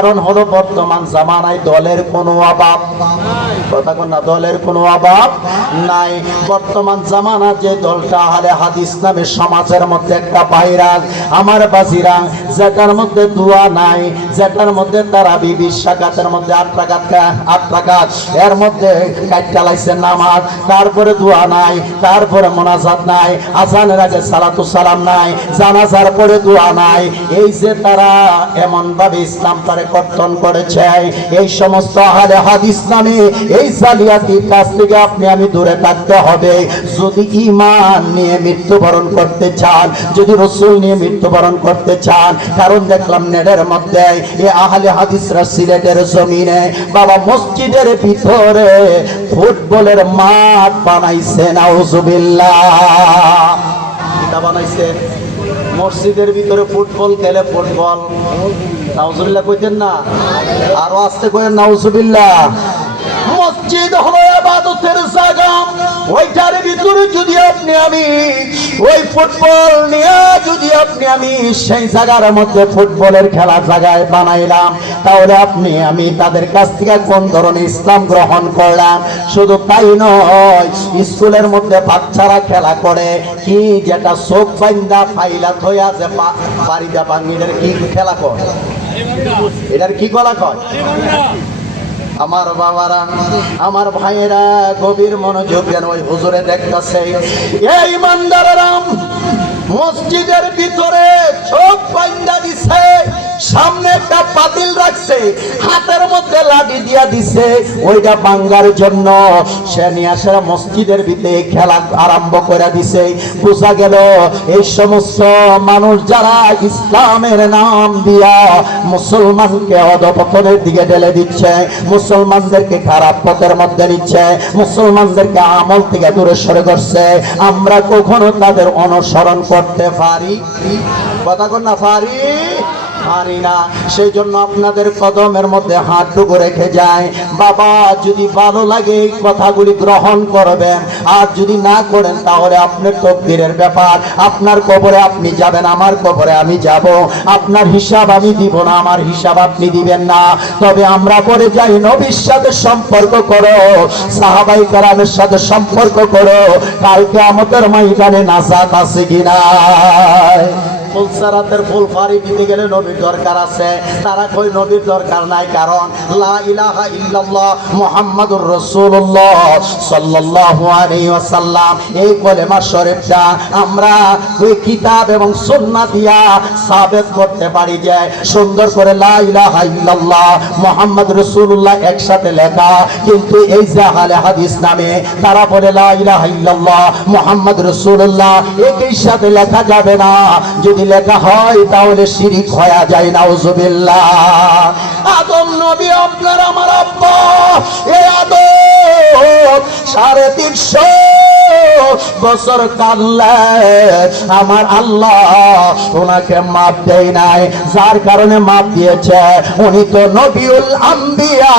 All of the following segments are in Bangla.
কারণ হলো বর্তমান জামানায় দলের কোনো অভাব। কথা কোন না, দলের কোনো অভাব নাই। বর্তমান জামানা যে দলটা, আহলে হাদিস নামে সমাজের মধ্যে একটা ভাইরাল। আমার বাজিরা, যেটার মধ্যে দোয়া নাই, যেটার মধ্যে তারা বিবি শাকাতের মধ্যে আট টাকাত আট টাকাত এর মধ্যে কাটটা লাইছে নামাজ। তারপরে দোয়া নাই, তারপরে মোনাজাত নাই, আজানের আগে সালাতু সালাম নাই, জানাজার পরে দোয়া নাই। এই যে তারা এমন ভাবে ইসলাম তারে কর্তন করেছে। এই সমস্ত আহলে হাদিস নামে এই জালিয়াতির কাছ থেকে আপনি আমি দূরে থাকতে হবে। যদি ইমান নিয়ে মৃত্যুবরণ করতে চান, যদি রসুল নিয়ে মৃত্যুবরণ করতে চান, কারণ দেখলাম নেটের মধ্যে এ আহলে হাদিসরা সিলেটের জমিনে বাবা মসজিদের ভিতরে ফুটবলের মাঠ বানাইছে, নাউজুবিল্লাহ। এটা বানাইছে? মসজিদের ভিতরে ফুটবল খেলে ফুটবল। নাউজুবিল্লাহ কইতেন না? আরও আসতে কইেন নাউজুবিল্লাহ। মসজিদ হলো আবাদতের জায়গা। ওইটার ভিতরে যদি আপনি আমি, ওই ফুটবল নিয়ে যদি আপনি আমি সেই জায়গার মধ্যে ফুটবলের খেলা জায়গায় বানাইলাম, তাহলে আপনি আমি তাদের কাছ থেকে কোন ধরনের ইসলাম গ্রহণ করলাম? শুধু তাই নয়, স্কুলের মধ্যে বাচ্চারা খেলা করে, কি যেটা চোখ বাইন্দা ফাইলা থইয়া যে বাড়িটা বাঙ্গিদের কি খেলা করে এটার কি কলা কয়? আমার বাবারা, আমার ভাইয়েরা গভীর মনোযোগ যেন ওই হুজুরে দেখতেছে। এই মান্দারাম মসজিদের ভিতরে চোখ বাইন্দা দিছে, সামনে একটা পাতিল রাখছে হাতের লাঠি দিয়া দিছে ওইটা বাঙ্গার জন্য। সে নিয়ে আসে মসজিদের ভিতরে খেলা আরম্ভ করে দিছে। বোঝা গেল, এই সমস্ত মানুষ যারা ইসলামের নাম দিয়া মুসলমানকে অধপতনের দিকে ঢেলে দিচ্ছে, মুসলমানদেরকে খারাপ পথের মধ্যে নিচ্ছে, মুসলমানদেরকে আমল থেকে দূরে সরে করছে আমরা কখনো তাদের অনুসরণ করতে পারি কথা না, পারি? পারি না। সেই জন্য আপনাদের কদমের মধ্যে হাতটুকু রেখে যায়। বাবা, যদি ভালো লাগে এই কথাগুলি গ্রহণ করবেন, আর যদি না করেন, তাহলে আপনার তকদিরের ব্যাপার। আপনার কবরে আপনি যাবেন, আমার কবরে আমি যাব। আপনার হিসাব আমি দিব না, আমার হিসাব আপনি দিবেন না। তবে আমরা পরে যাই, নবীর সাথে সম্পর্ক করো, সাহাবাই কারামের সাথে সম্পর্ক করো। কালকে আমাদের ময়দানে নাজাত আছে কিনা ফুলসারাতের ফুল ফাড়ি দিতে গেলে নবীর দরকার আছে। তারা কই নবীর দরকার নাই, কারণ লা ইলাহা ইল্লাল্লাহ মুহাম্মাদুর রাসূলুল্লাহ সাল্লাল্লাহু আলাইহি ওয়াসাল্লাম। এই কলেমা শরীফটা আমরা ওই কিতাব এবং সুন্নাহ দিয়া সাবেত করতে পারি যে সুন্দর করে লা ইলাহা ইল্লাল্লাহ মুহাম্মদ রাসূলুল্লাহ একসাথে লেখা। কিন্তু এই জাহালে হাদিস নামে তারা বলে, লা ইলাহা ইল্লাল্লাহ মুহাম্মদ রাসূলুল্লাহ একই সাথে লেখা যাবে না। যদি লেখা হয়, তাহলে শিরিক হয়ে যায়, নাউজুবিল্লাহ। আদম নবী, আপনার আমার আব্বা, এ আদম, সাড়ে তিনশো বছর কানলে আমার আল্লাহ ওনাকে মাপ দেয় নাই। যার কারণে মাপ দিয়েছে। উনি তো নবিউল আম্বিয়া,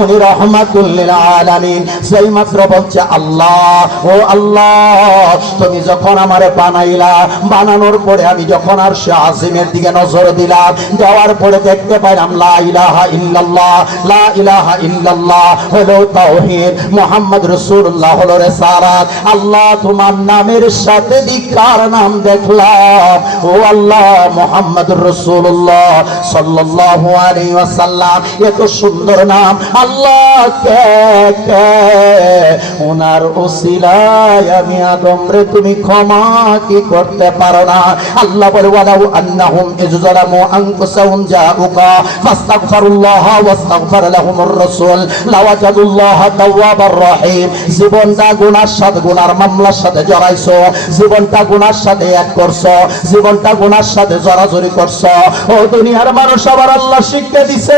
উনি রহমাতুল্লিল আলামিন। সেই মাত্র বলছে, আল্লাহ, ও আল্লাহ, তুমি যখন আমারে বানাইলা, বানানোর পরে আমি যখন আর সে আজিমের দিকে নজর দিলাম যাওয়ার পরে দেখতে পাইলাম, লা ইলাহা ইল্লাল্লাহ, লা ইলাহা ইল্লাল্লাহ হলো তাওহীদ। মুহাম্মদ রাসূলুল্লাহ হলো রিসালাত আল্লাহ তোমার নামের সাথে দিকার নাম দেখলাম। ও আল্লাহ মুহাম্মদ রাসূলুল্লাহ সাল্লাল্লাহু আলাইহি ওয়াসাল্লাম, এত সুন্দর নাম। আল্লাহ কে কে? ওনার ওসিলায় আমি তুমি ক্ষমা কি করতে পারো না? আল্লাহ বলে, ওয়ালাউ আন্নাহুম ইজজালামু আনফুসাহুম জাউকা ফাস্তাগফিরুল্লাহ ওয়াস্তাগফার লাহুমুর রাসূল। লাওয়াজাদুল্লাহ তাওয়াবার রহিম। জীবনটা গুনার সাথে গুনার মামলার সাথে জড়াইছো, জীবনটা গুনার সাথে এক করছ, জীবনটা গুনার সাথে জড়াজড়ি করছ। ও দুনিয়ার মানুষ আবার আল্লাহ শিক্ষা দিছে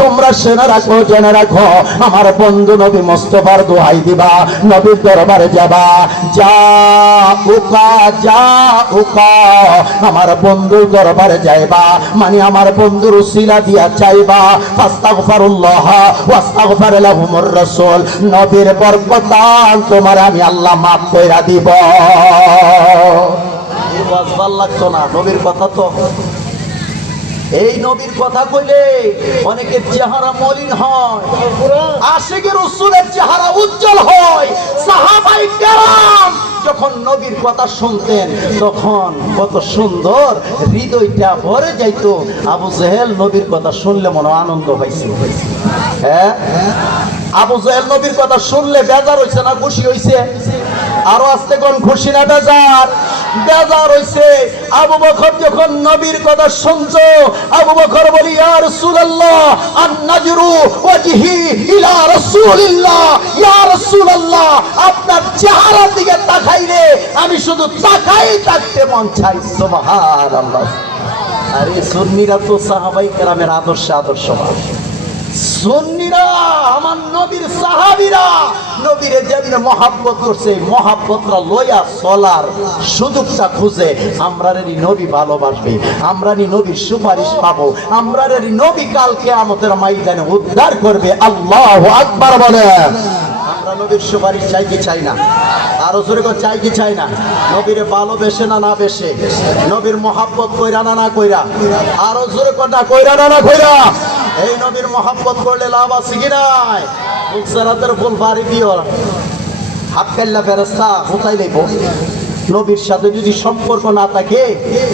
তোমরা সেনা রাখো, জেনে রাখো, আমার বন্ধু নবী মোস্তফার দোহাই দিবা, নবীর দরবারে যাবা। যা উকা যা উকা, আমার বন্ধুর দরবারে যাইবা মানে আমার বন্ধুর উসিলা দিয়া চাইবা। ফাস্তাগফিরুল্লাহ, ওয়াস্তাগফির লাহুমুর রাসূল। নবীর বরকতান তোমার আমি আল্লাহ মাফ কইরা দিব। লাগতো না, নবীর কথা তো। এই নবীর কথা কইলে অনেকের চেহারা মলিন হয় আশেকে রসুলের চেহারা উজ্জ্বল হয়, সাহাবাই কেরাম যখন নবীর কথা শুনতেন, তখন কত সুন্দর হৃদয়টা ভরে যাইতো। আবু জেহেল নবীর কথা শুনলে মনে আনন্দ পাইছে। হ্যাঁ? আবু জেহেল নবীর কথা শুনলে বেজার হইছে না খুশি হইছে? আরও আসতে কোন খুশি না বেজার? বেজার হইছে। আবু বকর যখন নবীর কথা শুনছো, আবু বকর বলি, ইয়া রাসূলুল্লাহ আন নাজরু ওয়াজহি ইলা রাসূলিল্লাহ, ইয়া রাসূলুল্লাহ, আপনার চেহারার দিকে তাকাইলে আমি শুধু তাকাই থাকতে মন চাই। সুবহানাল্লাহ। আরে সুন্নিরা তো সাহাবাই কেরামের আদর্শ আদর্শবান। আমার নবীর করছে খুঁজে আমরারেরই নবী ভালোবাসবে নবীর সুপারিশ পাবো, আমরারেরই নবী কালকে উদ্ধার করবে। আল্লাহ আকবার বলে। আমরা নবীর সুপারিশ চাই কি চাই না? আরও জোরে চাই কি চাই না? নবীরে ভালোবেসে না না বেশে নবীর মহাব্বত কইরা না না কইরা, আরও জোরে কইরা না না কইরা। এই নবীর মহাব্বত করলে লাভ আছে কি নাই? উকসারাতের ফুল বাড়ি দিও। হাত কাল্লা ফেরস্তা কোথায় লইব? নবীর সাথে যদি সম্পর্ক না থাকে,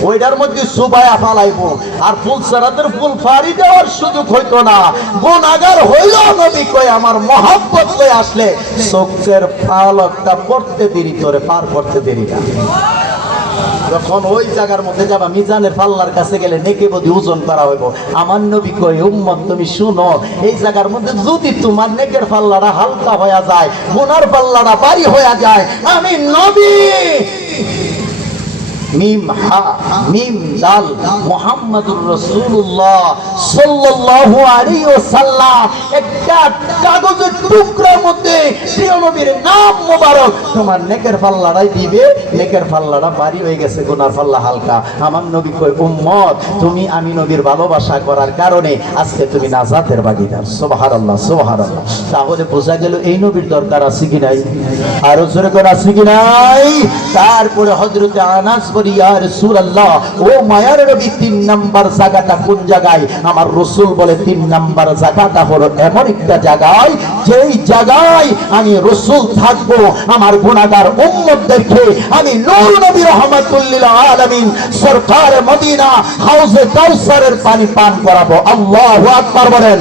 ওইটার মধ্যে সুবায়া ফালাইব। আর ফুল সারাতের ফুল ফাড়ি দেওয়ার সুযোগ হইতো না। গুণাগার হইল নবী কই আমার মহাব্বত কই আসলে, চোখের পালকটা পড়তে দেরি, তোরে পার করতে দেরি না। যখন ওই জায়গার মধ্যে যাবা, মিজানের পাল্লার কাছে গেলে নেকে বদি ওজন করা হইব। আমার নবী কই উম্মত, তুমি শুনো, এই জায়গার মধ্যে যদি তোমার নেকের পাল্লাটা হালকা হয়ে যায় গুনার পাল্লাটা বাড়ি হয়ে যায়, আমি নবী! মিম হা, মিম দাল মুহাম্মাদুর রাসূলুল্লাহ সাল্লাল্লাহু আলাইহি ওয়াসাল্লাম, একটা কাগজের টুকরার মধ্যে তাহলে বোঝা গেল এই নবীর দরকার আছে কি নাই? আরও জোরে করে, আছে কি নাই? তারপরে হযরতে আনাস বলি, ইয়া রাসূলুল্লাহ, ও মায়ার নবী, তিন নাম্বার জায়গাটা কোন জায়গায়? আমার রসুল বলে, তিন নাম্বার জায়গাটা হলো এমন একটা জায়গায়, যেই জায়গায় আমি রসুল থাকব। আমার গুণাগার দেখে আমি নূর নবী রহমাতুল্লিল আলমিন সরকার মদিনা হাউসে কাউসারের পানি পান করাবো। আল্লাহ বলেন।